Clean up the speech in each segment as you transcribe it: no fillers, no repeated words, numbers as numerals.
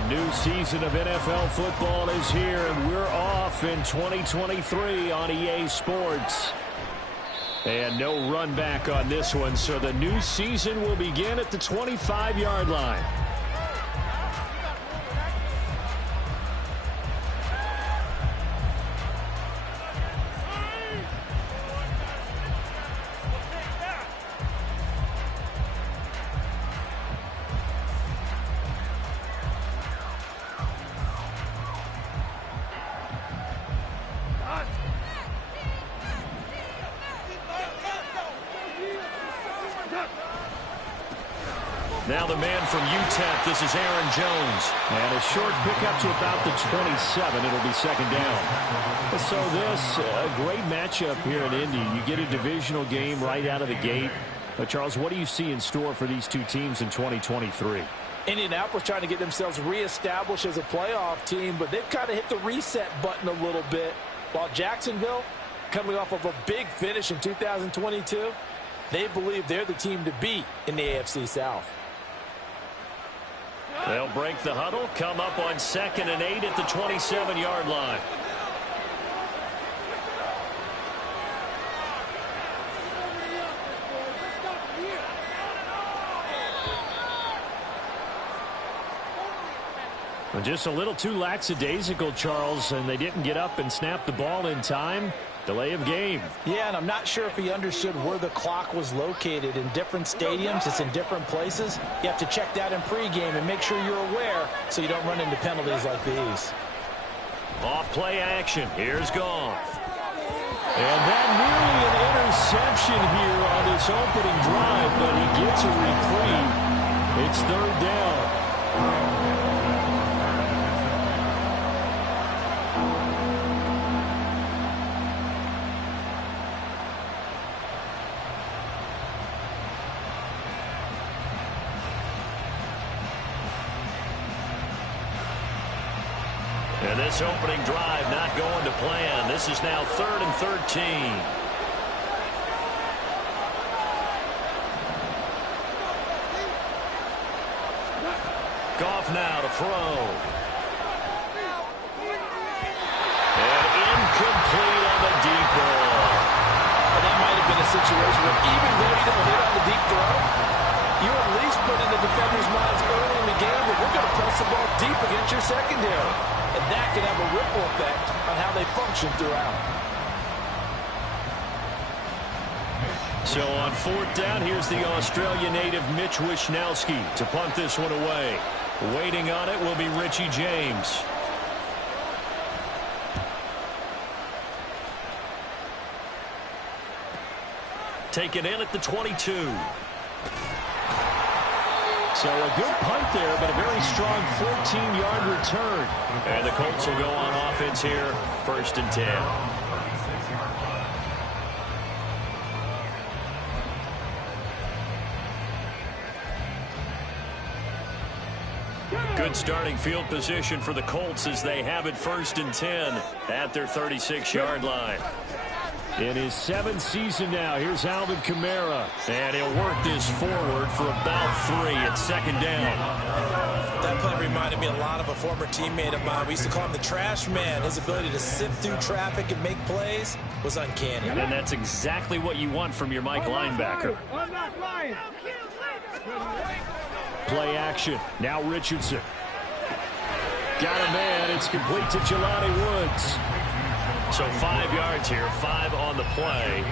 A new season of NFL football is here, and we're off in 2023 on EA Sports. And no run back on this one, so the new season will begin at the 25-yard line. Now the man from UTEP, this is Aaron Jones. And a short pickup to about the 27. It'll be second down. So this, a great matchup here in Indy. You get a divisional game right out of the gate. But Charles, what do you see in store for these two teams in 2023? Indianapolis trying to get themselves reestablished as a playoff team, but they've kind of hit the reset button a little bit. While Jacksonville, coming off of a big finish in 2022, they believe they're the team to beat in the AFC South. They'll break the huddle, come up on 2nd and 8 at the 27-yard line. Well, just a little too lackadaisical, Charles, and they didn't get up and snap the ball in time. Delay of game. Yeah, and I'm not sure if he understood where the clock was located. In different stadiums, it's in different places. You have to check that in pregame and make sure you're aware so you don't run into penalties like these. Off play action. Here's Goff. And that nearly an interception here on this opening drive, but he gets a reprieve. It's third down. And this opening drive not going to plan. This is now 3rd and 13. Goff now to throw. And incomplete on the deep ball. And that might have been a situation where even though you don't hit on the deep throw, you at least put in the defender's minds early in the game that we're going to press the ball deep against your secondary. And that can have a ripple effect on how they function throughout. So on 4th down, here's the Australia native Mitch Wishnowsky to punt this one away. Waiting on it will be Richie James. Taken in at the 22. So a good punt there, but a very strong 14-yard return. And the Colts will go on offense here, 1st and 10. Good starting field position for the Colts as they have it 1st and 10 at their 36-yard line. In his 7th season now, here's Alvin Kamara. And he'll work this forward for about 3 at 2nd down. That play reminded me a lot of a former teammate of mine. We used to call him the trash man. His ability to sift through traffic and make plays was uncanny. And that's exactly what you want from your Mike linebacker. Play action. Now Richardson. Got a man. It's complete to Jelani Woods. So 5 yards here, 5 on the play.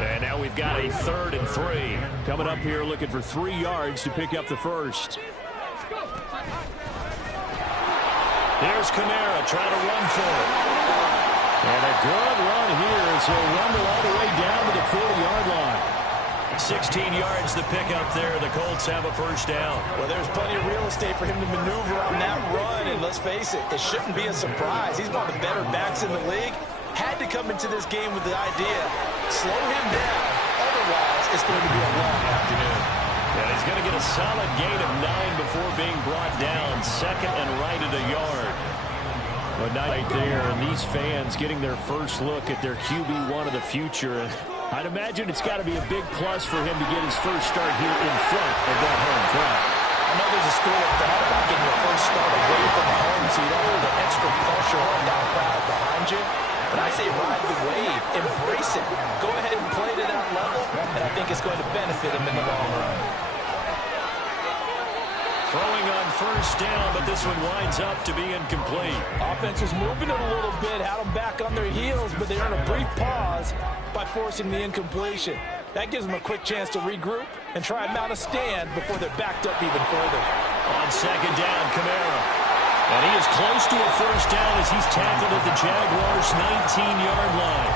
And now we've got a 3rd and 3. Coming up here looking for 3 yards to pick up the first. Here's Kamara trying to run for it. And a good run here as he'll rumble all the way down to the 40-yard line. 16 yards to pick up there. The Colts have a 1st down. Well, there's plenty of real estate for him to maneuver on that run. And let's face it, it shouldn't be a surprise. He's one of the better backs in the league. Had to come into this game with the idea, slow him down. Otherwise, it's going to be a long afternoon. And he's going to get a solid gain of 9 before being brought down. 2nd and right at a yard. But not right there, and these fans getting their first look at their QB1 of the future. I'd imagine it's got to be a big plus for him to get his first start here in front of that home crowd. I know there's a school of thought about getting your first start away from home so you don't have the extra pressure on that crowd behind you. But I say ride the wave, embrace it. Go ahead and play to that level, and I think it's going to benefit him in the long run. Throwing on first down, but this one winds up to be incomplete. Offense was moving it a little bit, had them back on their heels, but they earned a brief pause by forcing the incompletion. That gives them a quick chance to regroup and try and mount a stand before they're backed up even further. On second down, Kamara. And he is close to a first down as he's tackled at the Jaguars' 19-yard line.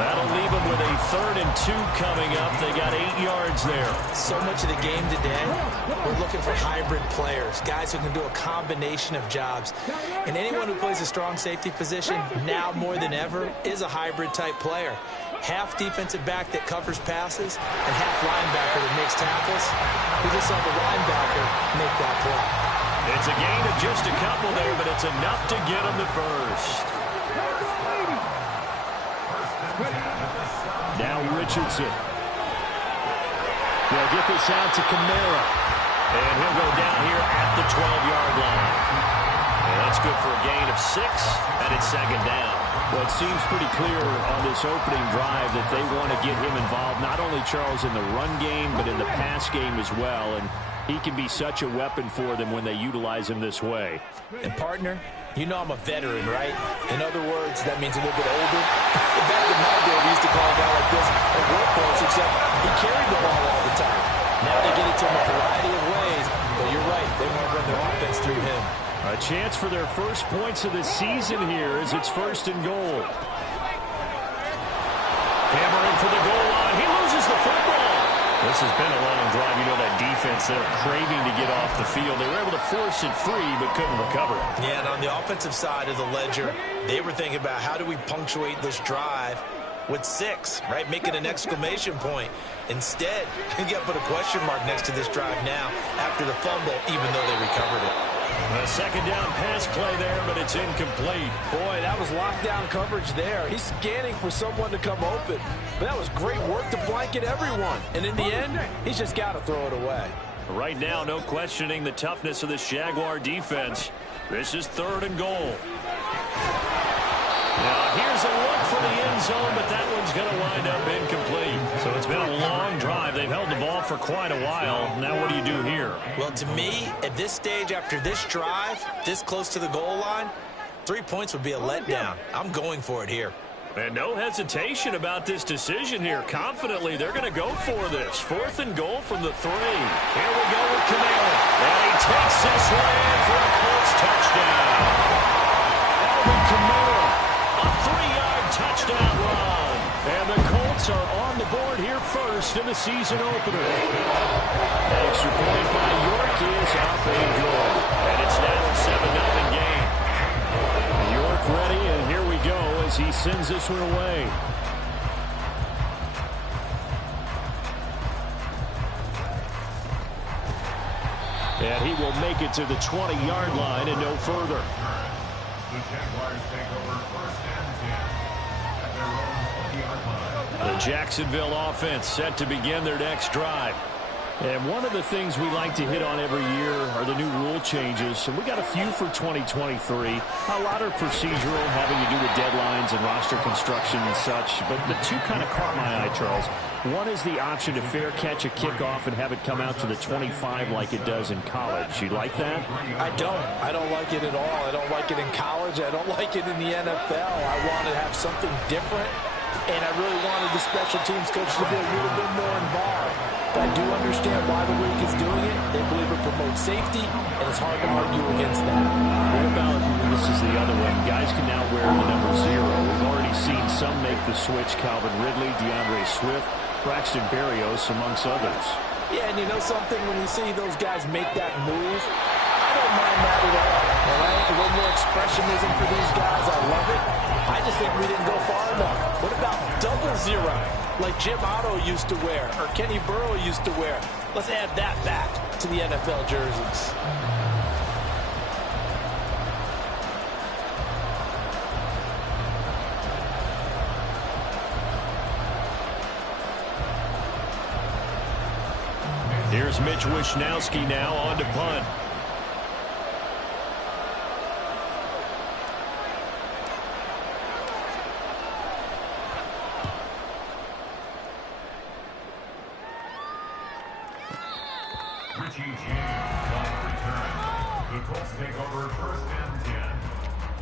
That'll leave him with a 3rd and 2 coming up. They got 8 yards there. So much of the game today, we're looking for hybrid players, guys who can do a combination of jobs. And anyone who plays a strong safety position, now more than ever, is a hybrid-type player. Half defensive back that covers passes and half linebacker that makes tackles. We just saw the linebacker make that play. It's a gain of just a couple there, but it's enough to get him the first. Now Richardson. They'll get this out to Kamara. And he'll go down here at the 12-yard line. And that's good for a gain of 6, and it's second down. Well, it seems pretty clear on this opening drive that they want to get him involved, not only, Charles, in the run game, but in the pass game as well. And he can be such a weapon for them when they utilize him this way. And, partner, you know I'm a veteran, right? In other words, that means a little bit older. Back in my day, we used to call a guy like this a workhorse, except he carried the ball all the time. Now they get it to him a variety of ways, but you're right, they want to run their offense through him. A chance for their first points of the season here as it's 1st and goal. Hammering for the goal line. He loses the football. This has been a long drive. You know that defense, they're craving to get off the field. They were able to force it free, but couldn't recover. Yeah, and on the offensive side of the ledger, they were thinking about how do we punctuate this drive with 6, right? Make it an exclamation point. Instead, you got to put a question mark next to this drive now after the fumble, even though they recovered it. A second down pass play there, but it's incomplete. Boy, that was lockdown coverage there. He's scanning for someone to come open. But that was great work to blanket everyone. And in the end, he's just got to throw it away. Right now, no questioning the toughness of this Jaguar defense. This is 3rd and goal. Now, here's a look for the end zone, but that one's going to wind up incomplete. So it's been a long drive. They've held the ball for quite a while. Now what do you do here? Well, to me, at this stage, after this drive, this close to the goal line, 3 points would be a letdown. I'm going for it here. And no hesitation about this decision here. Confidently, they're going to go for this. 4th and goal from the 3. Here we go with Kamara. And he takes this one in for a close touchdown. Alvin Kamara, a 3-yard touchdown run. And the Colts are on the board here first in the season opener. Extra point by York is up and good. And it's now a 7-0 game. York ready, and here we go as he sends this one away. And he will make it to the 20-yard line and no further. The Jaguars take over 1st and 10 at their own 20-yard line. The Jacksonville offense set to begin their next drive. And one of the things we like to hit on every year are the new rule changes. And we got a few for 2023. A lot are procedural, having to do with deadlines and roster construction and such. But the two kind of caught my eye, Charles. One is the option to fair catch a kickoff and have it come out to the 25 like it does in college. You like that? I don't. I don't like it at all. I don't like it in college. I don't like it in the NFL. I want to have something different. And I really wanted the special teams coach to be a little bit more involved. But I do understand why the league is doing it. They believe it promotes safety, and it's hard to argue against that. What about, this is the other one, guys can now wear the number 0. We've already seen some make the switch, Calvin Ridley, DeAndre Swift, Braxton Berrios, amongst others. Yeah, and you know something? When you see those guys make that move, I don't mind that at all right? A little more expressionism for these guys. I love it. I just think we didn't go far enough. What about 00, like Jim Otto used to wear or Kenny Burrow used to wear? Let's add that back to the NFL jerseys. Here's Mitch Wishnowski now on to punt. The Colts take over first and 10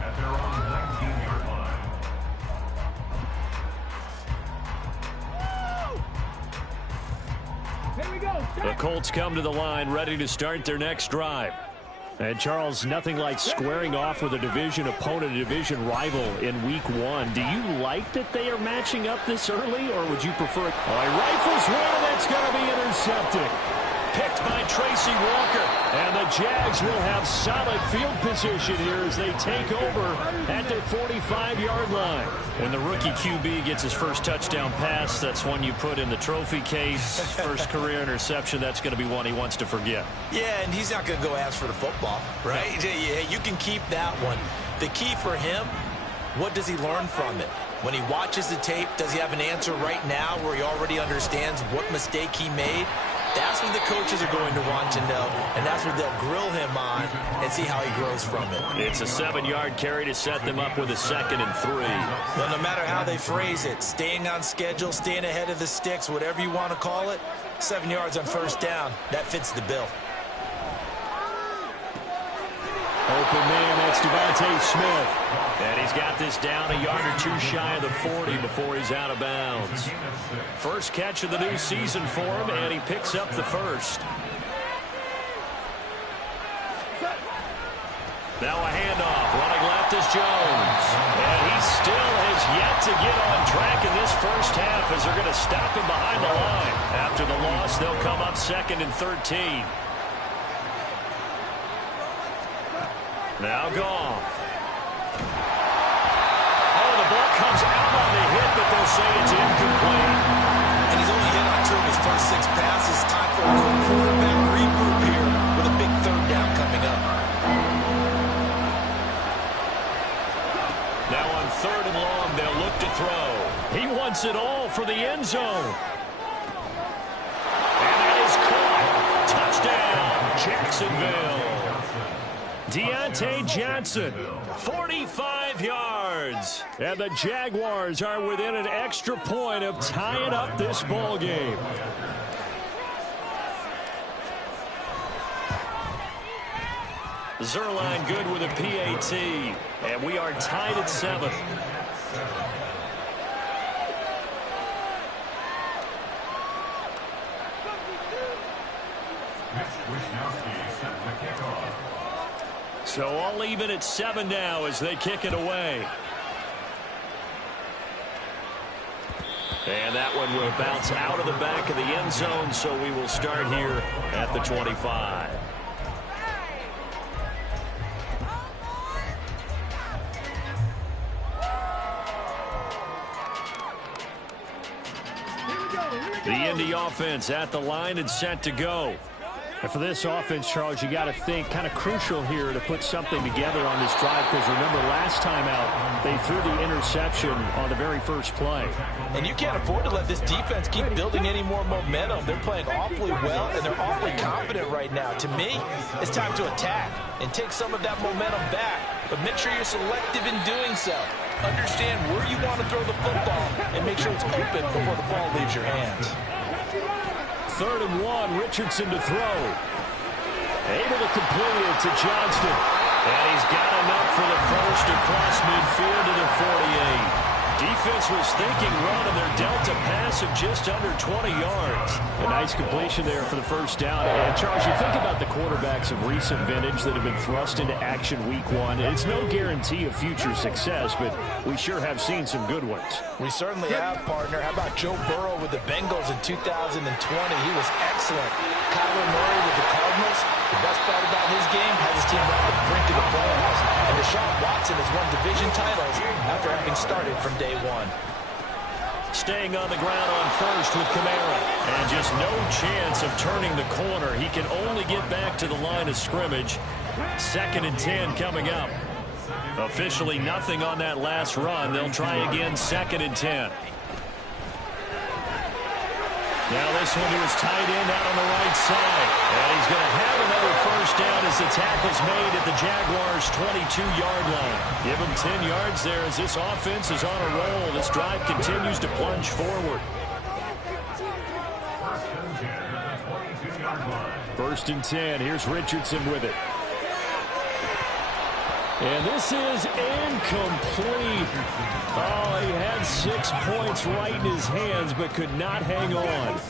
at their own 19-yard line. Here we go. The Colts come to the line ready to start their next drive. And Charles, nothing like squaring off with a division opponent, a division rival in week 1. Do you like that they are matching up this early, or would you prefer it? All right, rifles one, and that's going to be intercepted. Picked by Tracy Walker. And the Jags will have solid field position here as they take over at their 45-yard line. When the rookie QB gets his first touchdown pass, that's one you put in the trophy case. First career interception, that's going to be one he wants to forget. Yeah, and he's not going to go ask for the football, right? No. Yeah, you can keep that one. The key for him, what does he learn from it? When he watches the tape, does he have an answer right now where he already understands what mistake he made? That's what the coaches are going to want to know, and that's what they'll grill him on and see how he grows from it. It's a 7-yard carry to set them up with a 2nd and 3. Well, no matter how they phrase it, staying on schedule, staying ahead of the sticks, whatever you want to call it, 7 yards on first down, that fits the bill. Open man, that's Devontae Smith. And he's got this down a yard or 2 shy of the 40 before he's out of bounds. First catch of the new season for him, and he picks up the first. Now a handoff. Running left is Jones. And he still has yet to get on track in this first half as they're going to stop him behind the line. After the loss, they'll come up 2nd and 13. Now Goff. Oh, the ball comes out on the hit, but they'll say it's incomplete. And he's only hit on 2 of his first 6 passes. Time for a quick quarterback regroup here with a big 3rd down coming up. Now on 3rd and long, they'll look to throw. He wants it all for the end zone. And that is caught. Touchdown, Jacksonville. Deontay Johnson, 45 yards. And the Jaguars are within an extra point of tying up this ball game. Zerline good with a PAT. And we are tied at 7. So all even at 7 now as they kick it away. And that one will bounce out of the back of the end zone, so we will start here at the 25. The Indy offense at the line and set to go. And for this offense, Charles, you got to think kind of crucial here to put something together on this drive, because remember last time out they threw the interception on the very first play. And you can't afford to let this defense keep building any more momentum. They're playing awfully well, and they're awfully confident right now. To me, it's time to attack and take some of that momentum back. But make sure you're selective in doing so. Understand where you want to throw the football and make sure it's open before the ball leaves your hands. 3rd and 1, Richardson to throw. Able to complete it to Johnston. And he's got enough for the first across midfield to the 48. Defense was thinking run, and they're dealt a pass of just under 20 yards. A nice completion there for the first down. And, Charles, you think about the quarterbacks of recent vintage that have been thrust into action week 1. It's no guarantee of future success, but we sure have seen some good ones. We certainly have, partner. How about Joe Burrow with the Bengals in 2020? He was excellent. Kyler Murray with the Cardinals. The best part about his game has his team right at the brink of the playoffs. And Deshaun Watson has won division titles after having started from day 1. Staying on the ground on first with Kamara. And just no chance of turning the corner. He can only get back to the line of scrimmage. 2nd and 10 coming up. Officially nothing on that last run. They'll try again 2nd and 10. Now this one to his tight end out on the right side. And he's going to have another first down as the tackle's made at the Jaguars' 22-yard line. Give him 10 yards there as this offense is on a roll. This drive continues to plunge forward. First and 10. Here's Richardson with it. And this is incomplete. Oh, he had 6 points right in his hands, but could not hang on.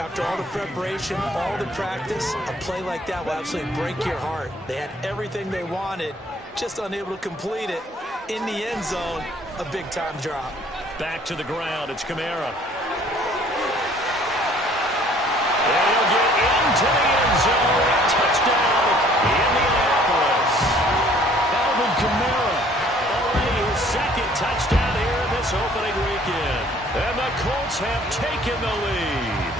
After all the preparation, all the practice, a play like that will absolutely break your heart. They had everything they wanted, just unable to complete it. In the end zone, a big-time drop. Back to the ground. It's Kamara. And he'll get into the end zone. Touchdown, Indianapolis. Alvin Kamara, already his second touchdown here in this opening weekend. And the Colts have taken the lead.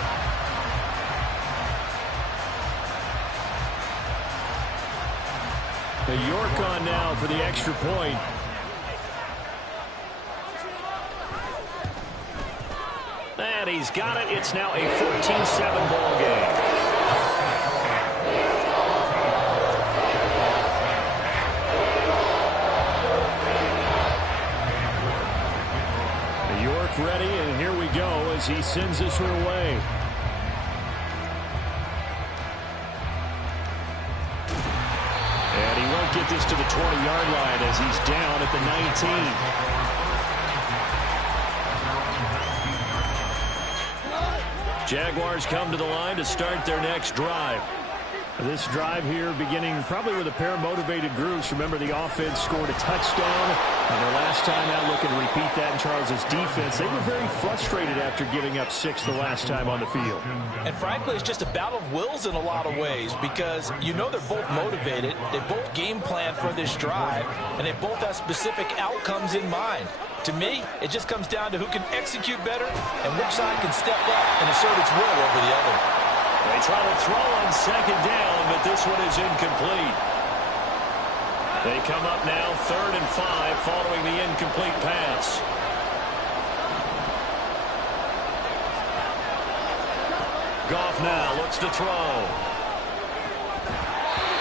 York on now for the extra point. And he's got it. It's now a 14-7 ball game. York ready, and here we go as he sends this one away. And he won't get this to the 20-yard line as he's down at the 19. Jaguars come to the line to start their next drive. This drive here beginning probably with a pair of motivated groups. Remember, the offense scored a touchdown. And their last time out, looking to repeat that in Charles's defense. They were very frustrated after giving up 6 the last time on the field. And frankly, it's just a battle of wills in a lot of ways because you know they're both motivated. They both game plan for this drive, and they both have specific outcomes in mind. To me, it just comes down to who can execute better and which side can step up and assert its will over the other. They try to throw on second down, but this one is incomplete. They come up now 3rd and 5 following the incomplete pass. Goff now looks to throw.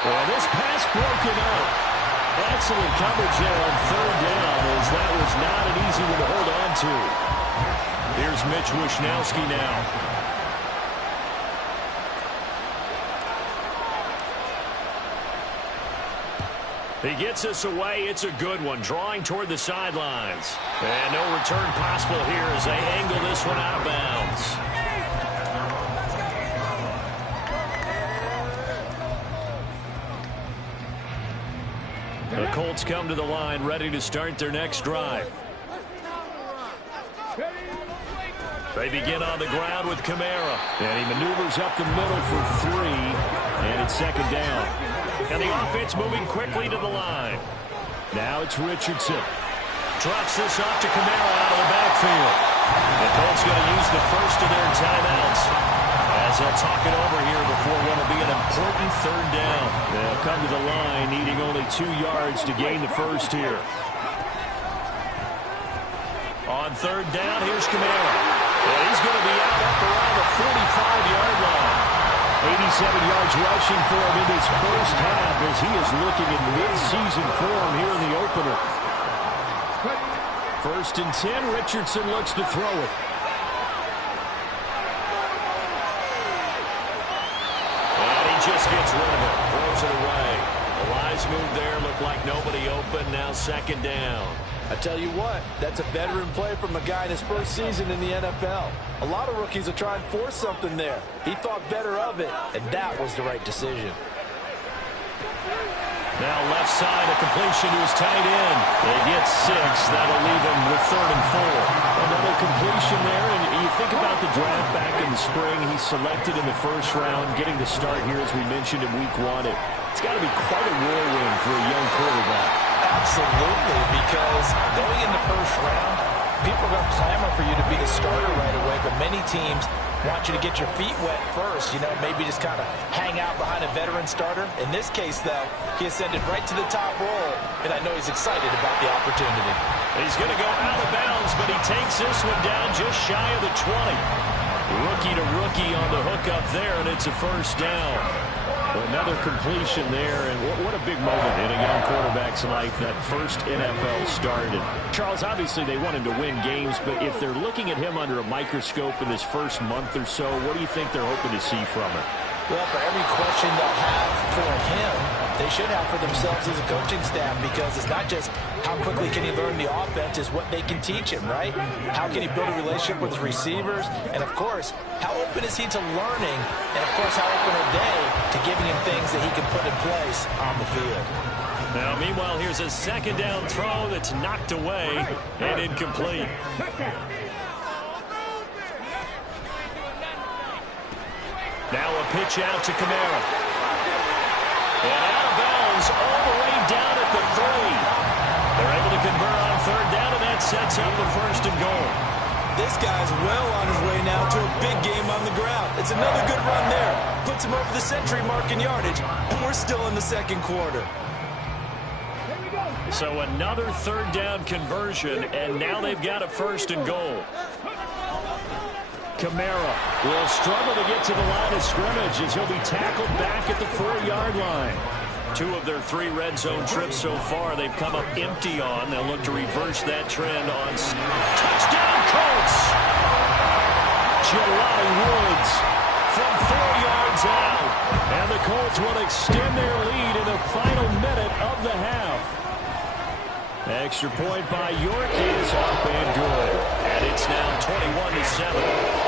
Well, this pass broken up. Excellent coverage there on 3rd down as that was not an easy one to hold on to. Here's Mitch Wishnowsky now. He gets us away. It's a good one. Drawing toward the sidelines. And no return possible here as they angle this one out of bounds. The Colts come to the line ready to start their next drive. They begin on the ground with Kamara. And he maneuvers up the middle for 3. And it's 2nd down. And the offense moving quickly to the line. Now it's Richardson. Drops this off to Kamara out of the backfield. The Colts going to use the first of their timeouts as they'll talk it over here before what will be an important 3rd down. They'll come to the line needing only 2 yards to gain the first here. On 3rd down, here's Kamara. And he's going to be out up around the 45-yard line. 87 yards rushing for him in his first half as he is looking in mid-season form here in the opener. 1st and 10, Richardson looks to throw it. And he just gets rid of it, throws it away. A wise move there, looked like nobody open, now 2nd down. I tell you what, that's a veteran play from a guy in his first season in the NFL. A lot of rookies are trying to force something there. He thought better of it, and that was the right decision. Now left side, a completion to his tight end. They get 6. That'll leave him with 3rd and 4. Another completion there, and you think about the draft back in the spring. He's selected in the first round, getting the start here, as we mentioned, in week 1. It's got to be quite a whirlwind for a young quarterback. Absolutely, because going in the first round, people are going to clamor for you to be the starter right away, but many teams want you to get your feet wet first, maybe just kind of hang out behind a veteran starter. In this case, though, he ascended right to the top role, and I know he's excited about the opportunity. He's going to go out of bounds, but he takes this one down just shy of the 20. Rookie to rookie on the hookup there, and it's a first down. Another completion there, and what a big moment in a young quarterback's life, that first NFL start. And Charles, obviously they want him to win games, but if they're looking at him under a microscope in this first month or so, what do you think they're hoping to see from him? Well, for every question they'll have for him, they should have for themselves as a coaching staff, because it's not just how quickly can he learn the offense, it's what they can teach him, right? How can he build a relationship with his receivers? And, of course, how open is he to learning? And, of course, how open are they to giving him things that he can put in place on the field? Now, meanwhile, here's a second down throw that's knocked away and incomplete. Now a pitch out to Kamara. And out of bounds all the way down at the 3. They're able to convert on third down, and that sets up the first and goal. This guy's well on his way now to a big game on the ground. It's another good run there. Puts him over the century mark in yardage, and we're still in the second quarter. So another third down conversion, and now they've got a first and goal. Kamara will struggle to get to the line of scrimmage as he'll be tackled back at the 4-yard line. 2 of their 3 red zone trips so far they've come up empty on. They'll look to reverse that trend on touchdown Colts. Jelani Woods from 4 yards out. And the Colts will extend their lead in the final minute of the half. Extra point by York is up and good. And it's now 21-7.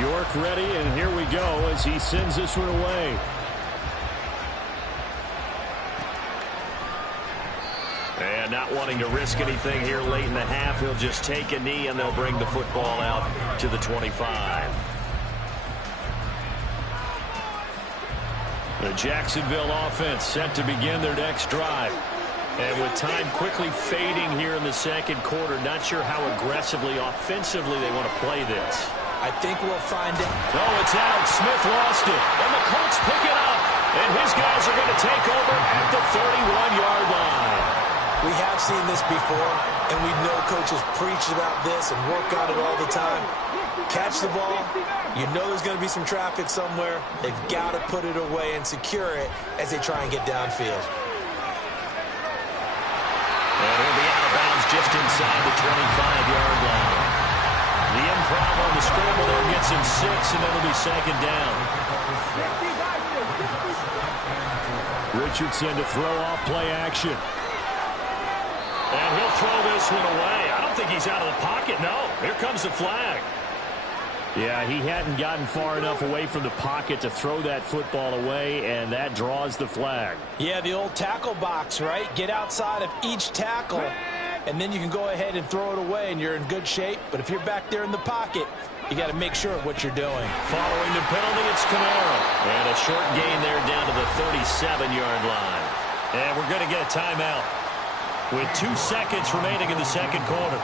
York ready, and here we go as he sends this one away. And not wanting to risk anything here late in the half, he'll just take a knee, and they'll bring the football out to the 25. The Jacksonville offense set to begin their next drive. And with time quickly fading here in the second quarter, not sure how aggressively, offensively they want to play this. I think we'll find out. Oh, it's out. Smith lost it. And the Colts pick it up. And his guys are going to take over at the 31-yard line. We have seen this before, and we know coaches preach about this and work on it all the time. Catch the ball. You know there's going to be some traffic somewhere. They've got to put it away and secure it as they try and get downfield. And he'll be out of bounds just inside the 25-yard line. The improv on the scramble there gets him 6, and that'll be second down. Richardson to throw off play action. And he'll throw this one away. I don't think he's out of the pocket. No, here comes the flag. Yeah, he hadn't gotten far enough away from the pocket to throw that football away, and that draws the flag. Yeah, the old tackle box, right? Get outside of each tackle, and then you can go ahead and throw it away, and you're in good shape. But if you're back there in the pocket, you got to make sure of what you're doing. Following the penalty, it's Kamara. And a short gain there down to the 37-yard line. And we're going to get a timeout with 2 seconds remaining in the second quarter.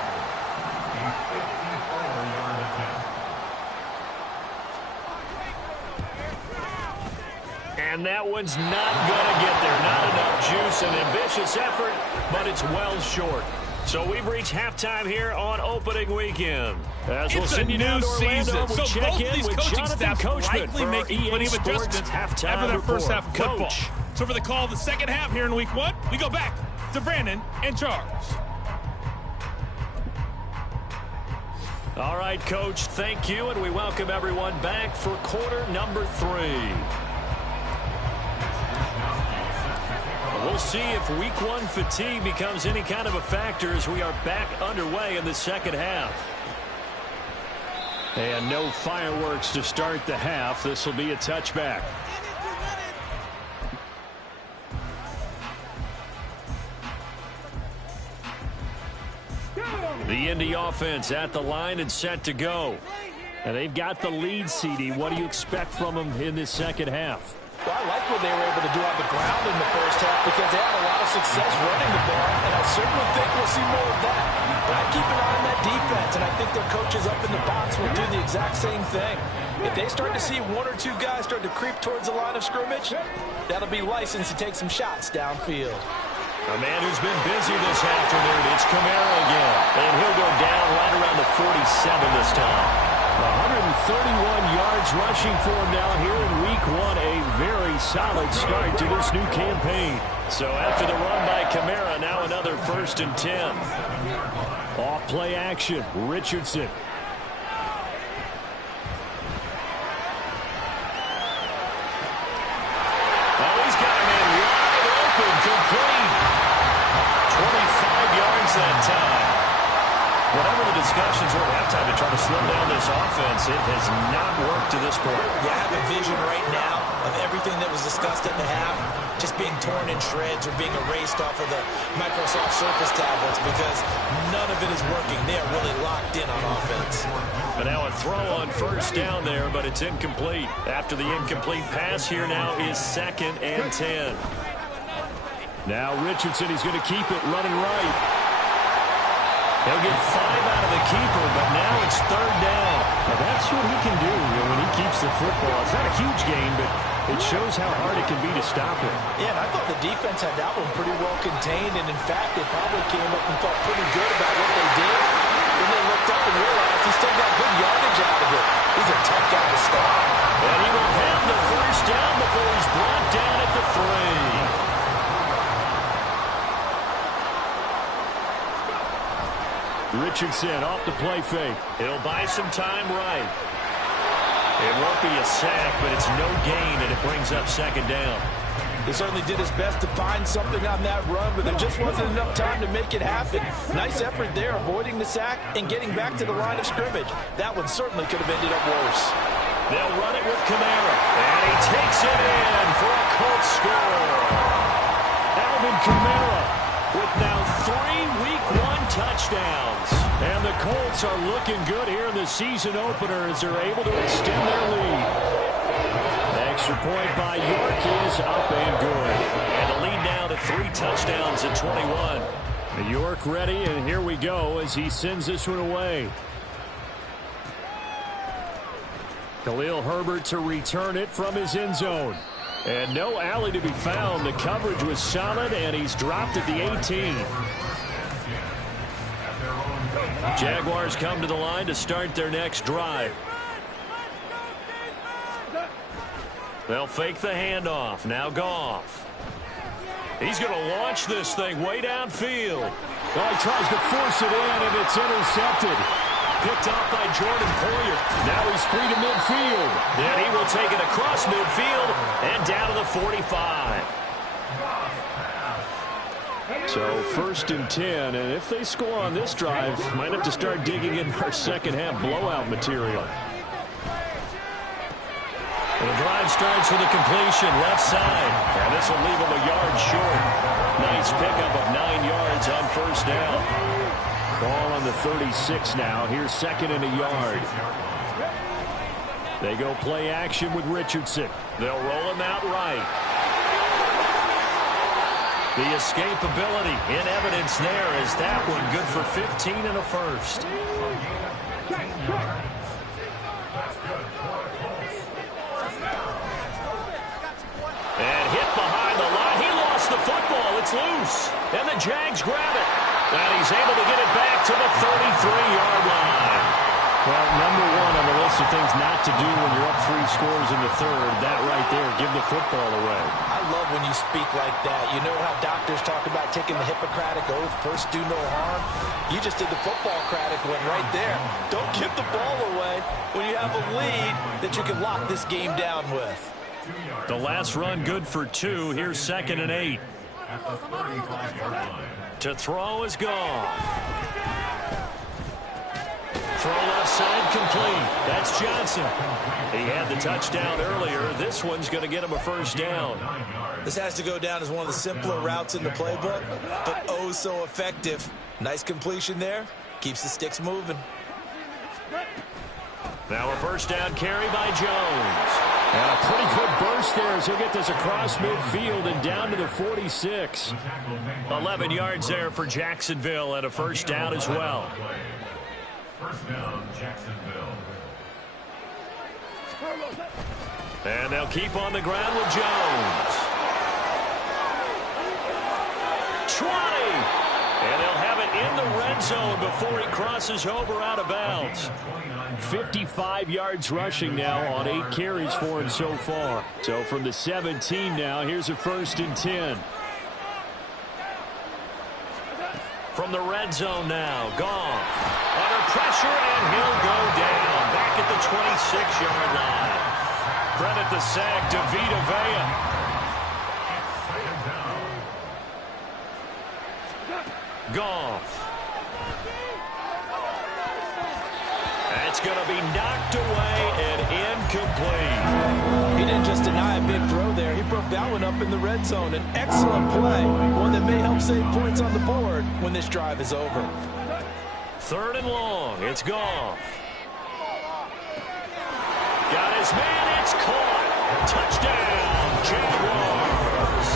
And that one's not going to get there. Not enough juice. An ambitious effort, but it's well short. So we've reached halftime here on opening weekend. As we'll send you down to Orlando, we check in with Jonathan Coachman for our EA Sports halftime after that first half of football. Coach. So for the call of the second half here in week 1, we go back to Brandon and Charles. All right, Coach, thank you, and we welcome everyone back for quarter number 3. We'll see if week 1 fatigue becomes any kind of a factor as we are back underway in the second half. And no fireworks to start the half. This will be a touchback. The Indy offense at the line and set to go. And they've got the lead, CD. What do you expect from them in this second half? Well, I like what they were able to do on the ground in the first half because they had a lot of success running the ball, and I certainly think we'll see more of that. But I keep an eye on that defense, and I think their coaches up in the box will do the exact same thing. If they start to see one or two guys start to creep towards the line of scrimmage, that'll be license to take some shots downfield. A man who's been busy this afternoon, it's Kamara again. And he'll go down right around the 47 this time. 131 yards rushing for him now here in week one. A very solid start to this new campaign. So after the run by Kamara, now another 1st and 10. Off play action, Richardson. Oh, he's got a man wide open, complete. 25 yards that time. Whatever the discussions were at halftime to try to slow down this offense, it has not worked to this point. Yeah, I have a vision right now of everything that was discussed at the half just being torn in shreds or being erased off of the Microsoft Surface tablets because none of it is working. They are really locked in on offense. But now a throw on 1st down there, but it's incomplete. After the incomplete pass, here now is 2nd and 10. Now Richardson, he's going to keep it running right. He'll get 5 out of the keeper, but now it's 3rd down. Now that's what he can do when he keeps the football. It's not a huge gain, but it shows how hard it can be to stop it. Yeah, and I thought the defense had that one pretty well contained, and in fact, they probably came up and felt pretty good about what they did. Then they looked up and realized he still got good yardage out of it. He's a tough guy to stop. And he will have the 1st down before he's brought down at the 3. Richardson off the play fake. He'll buy some time right. It won't be a sack, but it's no gain, and it brings up 2nd down. He certainly did his best to find something on that run, but there just wasn't enough time to make it happen. Nice effort there, avoiding the sack and getting back to the line of scrimmage. That one certainly could have ended up worse. They'll run it with Kamara, and he takes it in for a Colts score. Alvin Kamara with now 3 Week 1 touchdowns. And the Colts are looking good here in the season opener as they're able to extend their lead. Extra point by York is up and good. And the lead now to 3 touchdowns at 21. York ready, and here we go as he sends this one away. Khalil Herbert to return it from his end zone. And no alley to be found. The coverage was solid, and he's dropped at the 18. Jaguars come to the line to start their next drive. They'll fake the handoff. Now Goff. He's going to launch this thing way downfield. Well, he tries to force it in, and it's intercepted. Picked off by Jordan Poyer. Now he's free to midfield. And he will take it across midfield and down to the 45. So 1st and 10, and if they score on this drive, might have to start digging in our second half blowout material. And the drive starts with a completion left side. And this will leave him a yard short. Nice pickup of 9 yards on 1st down. Ball on the 36 now. Here's 2nd and a yard. They go play action with Richardson. They'll roll him out right. The escapability in evidence there is that one good for 15 and a 1st. And hit behind the line. He lost the football. It's loose. And the Jags grab it. And he's able to get it back to the 33-yard line. Well, number 1 on the list of things not to do when you're up 3 scores in the 3rd. That right there, give the football away. I love when you speak like that. You know how doctors talk about taking the Hippocratic oath, first do no harm? You just did the football-cratic one right there. Don't give the ball away when you have a lead that you can lock this game down with. The last run good for 2. Here's 2nd and 8. To throw is Goff. Throw left side complete. That's Johnson. He had the touchdown earlier. This one's going to get him a 1st down. This has to go down as one of the simpler routes in the playbook, but oh so effective. Nice completion there. Keeps the sticks moving. Now a 1st down carry by Jones. And a pretty good burst there as he'll get this across midfield and down to the 46. 11 yards there for Jacksonville and a first down as well. First down, Jacksonville. And they'll keep on the ground with Jones. 20. And they'll have it in the red zone before he crosses over out of bounds. 55 yards rushing now on 8 carries for him so far. So from the 17 now, here's a 1st and 10. From the red zone now, Goff. Under pressure, and he'll go down. Back at the 26-yard line. Credit the sack to Vita Vea. Goff. That's going to be knocked away and incomplete. He didn't just deny a big throw there. He broke that one up in the red zone. An excellent play. One that may help save points on the board when this drive is over. 3rd and long. It's Goff. Got his man. It's caught. Touchdown, Jaguars.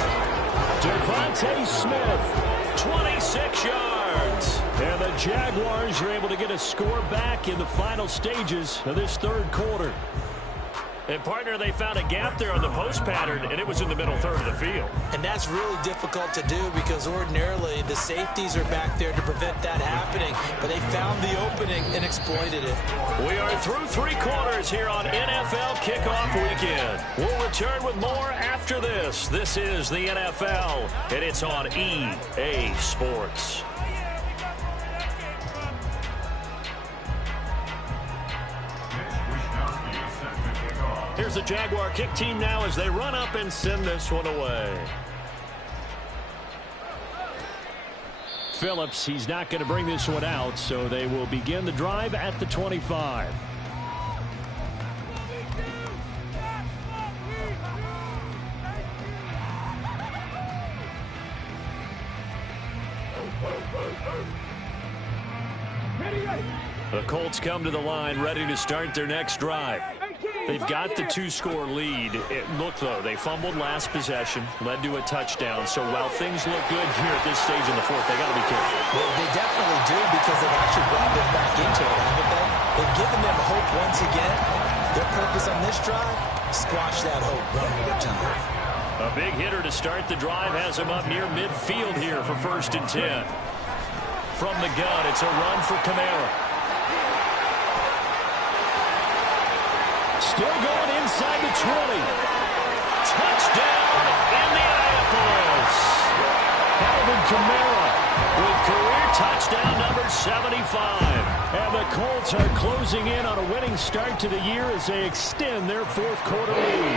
Devontae Smith. 26 yards. And the Jaguars are able to get a score back in the final stages of this 3rd quarter. And, partner, they found a gap there on the post pattern, and it was in the middle third of the field. And that's really difficult to do because ordinarily the safeties are back there to prevent that happening. But they found the opening and exploited it. We are through 3 quarters here on NFL Kickoff Weekend. We'll return with more after this. This is the NFL, and it's on EA Sports. Here's the Jaguar kick team now as they run up and send this one away. Phillips, he's not going to bring this one out, so they will begin the drive at the 25. The Colts come to the line ready to start their next drive. They've got the 2-score lead. Look, though, they fumbled last possession, led to a touchdown. So while things look good here at this stage in the 4th, they got to be careful. They definitely do because they've actually brought them back into it, haven't they? They've given them hope once again. Their purpose on this drive, squash that hope one more time. A big hitter to start the drive has him up near midfield here for 1st and 10. From the gun, it's a run for Kamara. Still going inside the 20. Touchdown, Indianapolis. Alvin Kamara With career touchdown number 75. And the Colts are closing in on a winning start to the year as they extend their 4th quarter lead.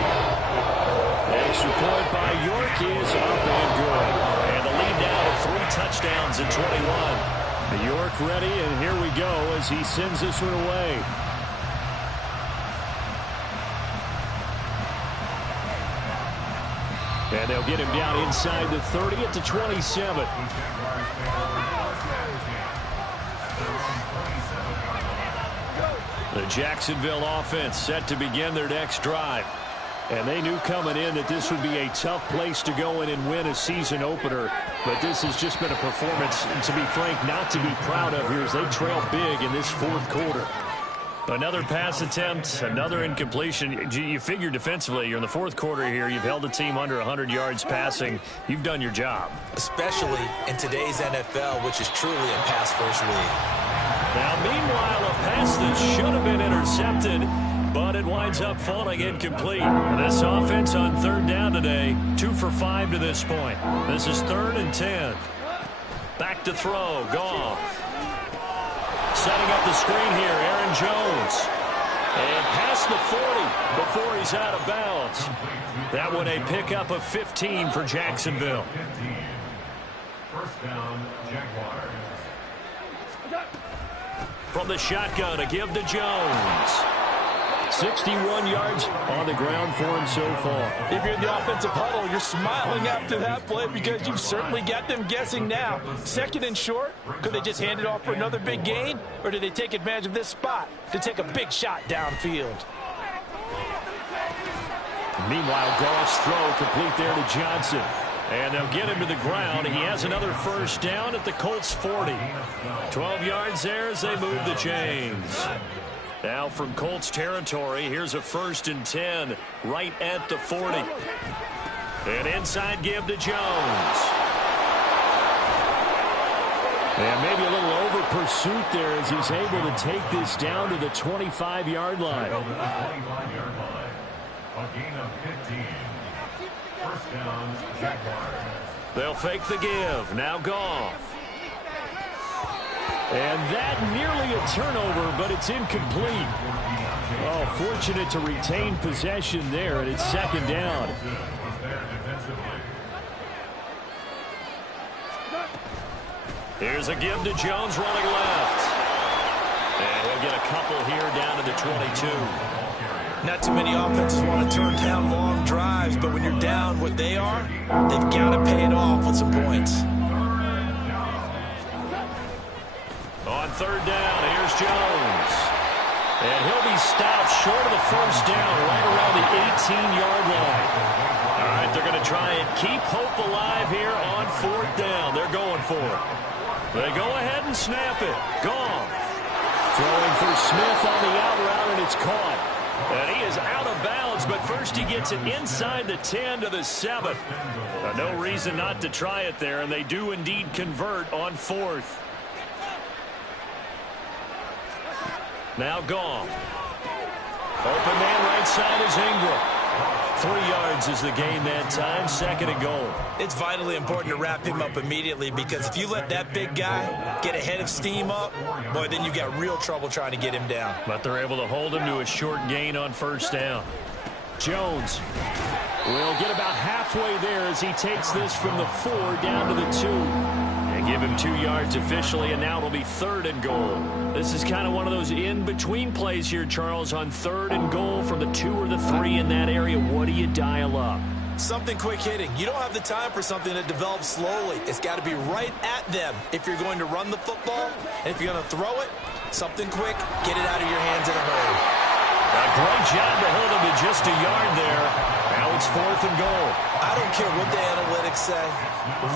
Extra point by York is up and good. And the lead now to 3 touchdowns in 21. York ready, and here we go as he sends this one away. And they'll get him down inside the 30 at the 27. The Jacksonville offense set to begin their next drive. And they knew coming in that this would be a tough place to go in and win a season opener. But this has just been a performance, to be frank, not to be proud of here as they trail big in this 4th quarter. Another pass attempt, another incompletion. You figure defensively, you're in the 4th quarter here. You've held the team under 100 yards passing. You've done your job. Especially in today's NFL, which is truly a pass-first league. Now, meanwhile, a pass that should have been intercepted, but it winds up falling incomplete. This offense on 3rd down today, 2 for 5 to this point. This is 3rd and 10. Back to throw, Goff. Setting up the screen here, Aaron Jones. And past the 40 before he's out of bounds. That one a pickup of 15 for Jacksonville. 15. First down, Jaguars. From the shotgun, a give to Jones. 61 yards on the ground for him so far. If you're in the offensive huddle, you're smiling after that play because you've certainly got them guessing now. 2nd and short, could they just hand it off for another big gain? Or did they take advantage of this spot to take a big shot downfield? Meanwhile, Goff's throw complete there to Johnson. And they'll get him to the ground. He has another first down at the Colts 40. 12 yards there as they move the chains. Now from Colts territory, here's a 1st and 10 right at the 40. An inside give to Jones. And maybe a little over pursuit there as he's able to take this down to the 25-yard line. A gain of 15. First down, Jaguars. They'll fake the give. Now Goff. And that nearly a turnover, but it's incomplete. Oh, fortunate to retain possession there, and it's 2nd down. Here's a give to Jones running left. And he'll get a couple here down to the 22. Not too many offenses want to turn down long drives, but when you're down what they are, they've got to pay it off with some points. On 3rd down, here's Jones. And he'll be stopped short of the first down right around the 18-yard line. All right, they're going to try and keep hope alive here on 4th down. They're going for it. They go ahead and snap it. Goff. Throwing for Smith on the out route, and it's caught. And he is out of bounds, but first he gets it inside the 10 to the 7. No reason not to try it there, and they do indeed convert on 4th. Now Goff. Open man right side is Ingram. 3 yards is the gain that time. 2nd and goal. It's vitally important to wrap him up immediately because if you let that big guy get ahead of steam up, boy, then you got real trouble trying to get him down. But they're able to hold him to a short gain on 1st down. Jones will get about halfway there as he takes this from the 4 down to the 2. And give him 2 yards officially, and now it'll be 3rd and goal. This is kind of one of those in-between plays here, Charles, on 3rd and goal from the 2 or the 3 in that area. What do you dial up? Something quick hitting. You don't have the time for something that develops slowly. It's got to be right at them if you're going to run the football. And if you're going to throw it, something quick, get it out of your hands in a hurry. A great job to hold him to just a yard there. Now it's 4th and goal. I don't care what the analytics say.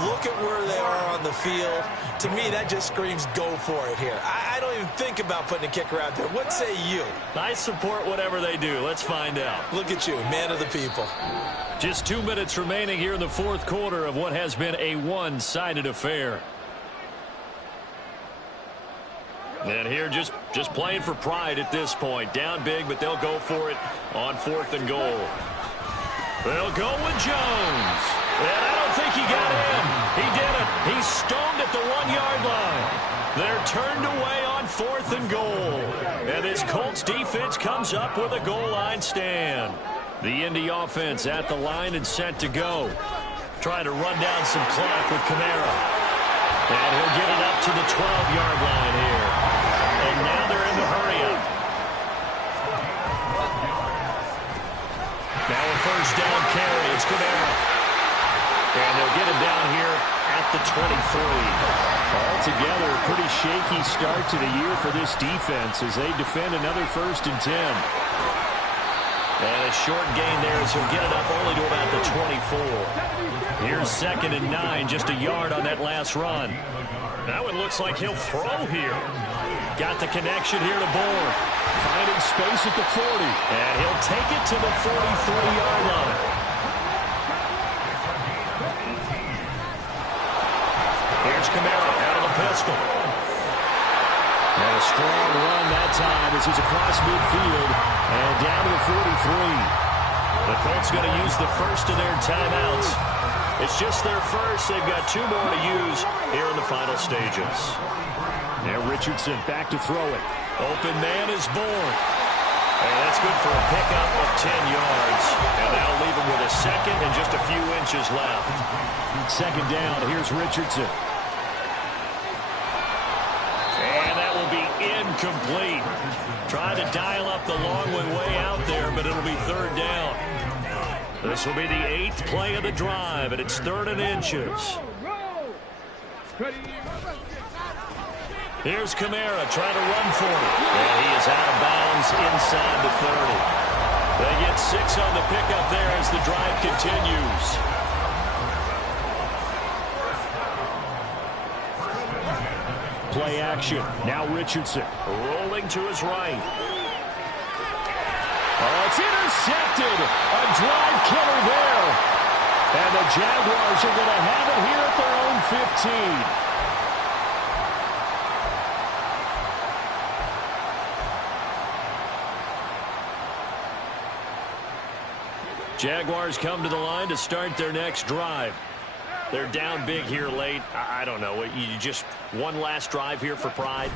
Look at where they are on the field. To me, that just screams go for it here. I don't even think about putting a kicker out there. What say you? I support whatever they do. Let's find out. Look at you, man of the people. Just 2 minutes remaining here in the 4th quarter of what has been a one-sided affair. And here just playing for pride at this point. Down big, but they'll go for it on 4th and goal. They'll go with Jones. And I don't think he got in. He did it. He's stoned at the 1-yard line. They're turned away on 4th and goal. And this Colts defense comes up with a goal line stand. The Indy offense at the line and set to go. Trying to run down some clock with Kamara. And he'll get it up to the 12-yard line here. And now they're in the hurry-up. Now a first down carry. It's Kamara. And they'll get him down here at the 23. Altogether, a pretty shaky start to the year for this defense as they defend another 1st and 10. And a short gain there as he'll get it up only to about the 24. Here's 2nd and 9, just a yard on that last run. That one looks like he'll throw here. Got the connection here to Bourne. Finding space at the 40. And he'll take it to the 43-yard line. Here's Kamara out of the pistol. And a strong run that time as he's across midfield and down to the 43. The Colts going to use the first of their timeouts. It's just their first. They've got 2 more to use here in the final stages. Now Richardson back to throw it. Open man is Bourne. And that's good for a pickup of 10 yards. And that'll leave him with a 2nd and just a few inches left. 2nd down. Here's Richardson. And that will be incomplete. Trying to dial up the long one way out there, but it'll be 3rd down. This will be the 8th play of the drive, and it's 3rd and inches. Here's Kamara trying to run for it. And he is out of bounds inside the 30. They get 6 on the pickup there as the drive continues. Play action. Now Richardson rolling to his right. Oh, it's intercepted. A drive killer there. And the Jaguars are going to have it here at their own 15. Jaguars come to the line to start their next drive. They're down big here late. I don't know. You just one last drive here for pride.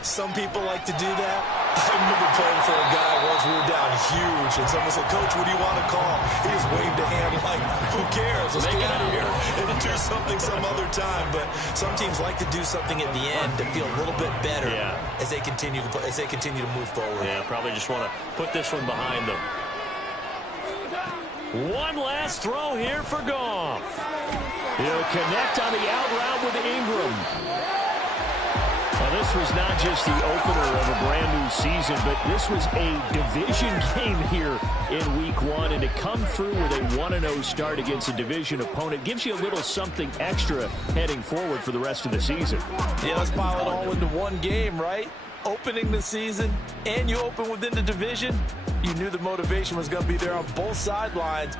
Some people like to do that. I remember playing for a guy once. We were down huge, and someone said, "Coach, what do you want to call?" He just waved a hand like, "Who cares? Let's get out of here and do something some other time." But some teams like to do something at the end to feel a little bit better as they continue to move forward. Yeah, probably just want to put this one behind them. One last throw here for Goff. He'll connect on the out route with Ingram. Well, this was not just the opener of a brand new season, but this was a division game here in week 1. And to come through with a 1-0 start against a division opponent gives you a little something extra heading forward for the rest of the season. Yeah, let's pile it all into one game, right? Opening the season, and you open within the division. You knew the motivation was going to be there on both sidelines.